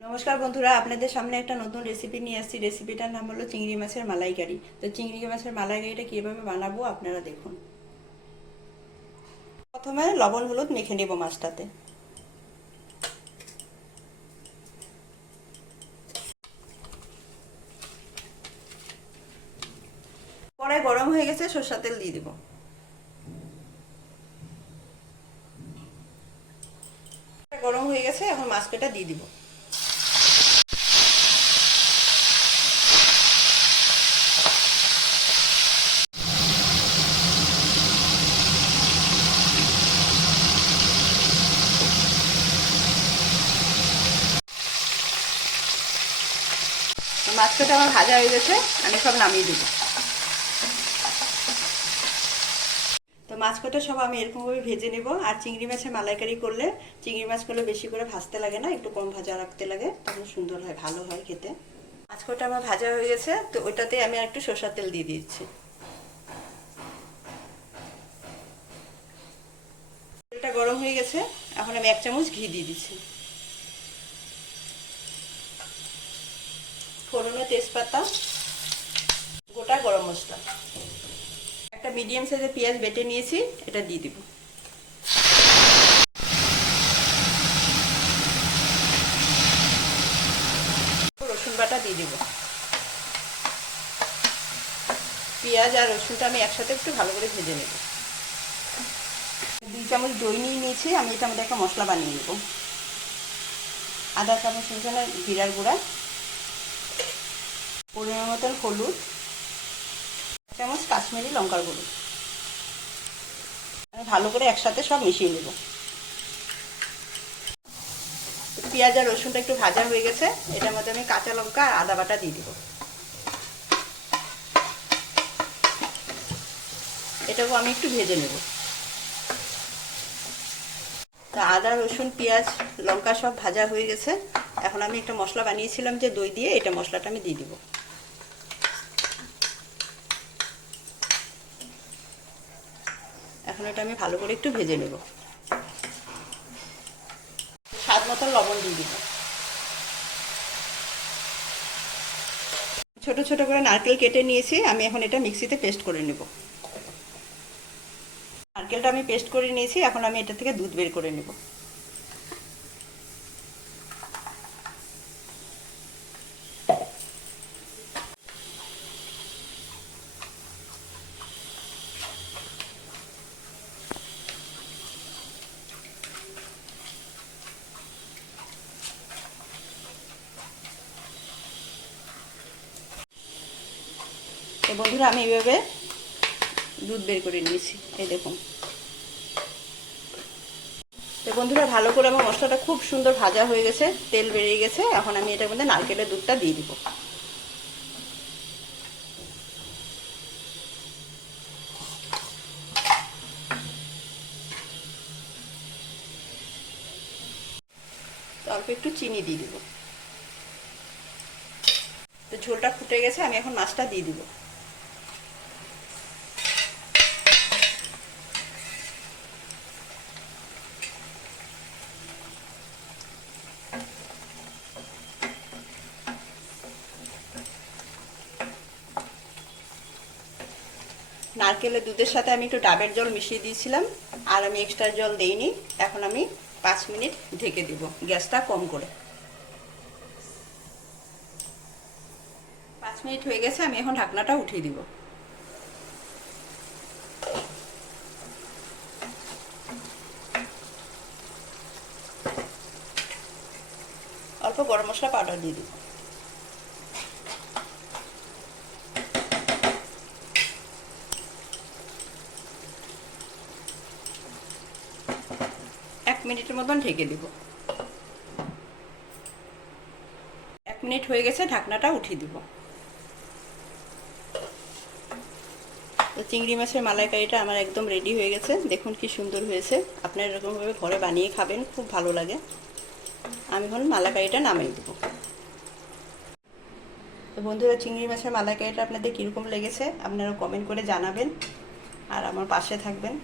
নমস্কার বন্ধুরা, আপনাদের সামনে একটা নতুন রেসিপি নিয়ে আসছি। রেসিপিটার নাম হলো চিংড়ি মাছের মালাইকারি। তো চিংড়ি মাছের মালাইকারিটা কীভাবে বানাবো আপনারা দেখুন। প্রথমে লবণ হলুদ মেখে নেব মাছটাতে। কড়াই গরম হয়ে গেছে, সরষের তেল দিয়ে দেবো। গরম হয়ে গেছে, এখন মাছটা দিয়ে দিব। মাছটা আমার ভাজা হয়ে গেছে, আমি সব নামিয়ে দেবো। তো মাছটা সব আমি এরকমভাবে ভেজে নেব। আর চিংড়ি মাছের মালাইকারি করলে চিংড়ি মাছগুলো বেশি করে ভাজতে লাগে না, একটু কম ভাজা রাখতে লাগে, তখন সুন্দর হয়, ভালো হয় খেতে। মাছটা আমার ভাজা হয়ে গেছে, তো ওইটাতে আমি একটু সরষের তেল দিয়ে দিচ্ছি। তেলটা গরম হয়ে গেছে, এখন আমি 1 চামচ ঘি দিয়ে দিচ্ছি। ফোড়নে তেজপাতা, গোটা গরম মশলা, একটা মিডিয়াম সাইজের পেঁয়াজ বেটে নিয়েছি, এটা দিয়ে দিব। রসুন বাটা দিয়ে দিব। পেঁয়াজ আর রসুনটা আমি একসাথে একটু ভালো করে ভেজে নেব। 2 চামচ দই নিয়ে নিয়েছি, আমি এটার মধ্যে একটা মশলা বানিয়ে নেব। আধা চামচ মতন জিরার গুঁড়া, পরিমাণ মতন হলুদ, 1 চামচ কাশ্মীরি লঙ্কার গুঁড়ো। আমি ভালো করে একসাথে সব মিশিয়ে নেব। পেঁয়াজ আর রসুনটা একটু ভাজা হয়ে গেছে, এটার মধ্যে আমি কাঁচা লঙ্কা আর আদা বাটা দিয়ে দিব। এটাও আমি একটু ভেজে নেব। তা আদা রসুন পেঁয়াজ লঙ্কা সব ভাজা হয়ে গেছে, এখন আমি একটা মশলা বানিয়েছিলাম যে দই দিয়ে, এটা মশলাটা আমি দিয়ে দিব। এখন এটা আমি ভালো করে একটু ভেজে নেব। স্বাদ মতো লবণ দিয়ে দিব। ছোট ছোট করে নারকেল কেটে নিয়েছি, আমি এখন এটা মিক্সিতে পেস্ট করে নেব। নারকেলটা আমি পেস্ট করে নিয়েছি, এখন আমি এটা থেকে দুধ বের করে নেব। তো বন্ধুরা, আমি এইভাবে দুধ বের করে নিয়েছি, এই দেখুন। তো বন্ধুরা, ভালো করে আমার মশলাটা খুব সুন্দর ভাজা হয়ে গেছে, তেল বেরিয়ে গেছে, এখন আমি এটার মধ্যে নারকেলের দুধটা দিয়ে দিব। তো অল্প একটু চিনি দিয়ে দিব। তো ঝোলটা ফুটে গেছে, আমি এখন মাছটা দিয়ে দিব। নারকেলের দুধের সাথে আমি একটু ডাবের জল মিশিয়ে দিয়েছিলাম, আর আমি এক্সট্রা জল দেইনি। এখন আমি 5 মিনিট ঢেকে দিব, গ্যাসটা কম করে। 5 মিনিট হয়ে গেছে, আমি এখন ঢাকনাটা উঠিয়ে দিব। অল্প গরম মশলা পাউডার দিয়ে দিব। এক মিনিটের মতন ঢেকে দিব। 1 মিনিট হয়ে গেছে, ঢাকনাটা উঠিয়ে দিব। তো চিংড়ি মাছের মালাইকারিটা আমার একদম রেডি হয়ে গেছে, দেখুন কি সুন্দর হয়েছে। আপনারা এরকমভাবে ঘরে বানিয়ে খাবেন, খুব ভালো লাগে। আমি এখন মালাইকারিটা নামিয়ে দেবো। তো বন্ধুরা, চিংড়ি মাছের মালাইকারিটা আপনাদের কীরকম লেগেছে আপনারা কমেন্ট করে জানাবেন, আর আমার পাশে থাকবেন।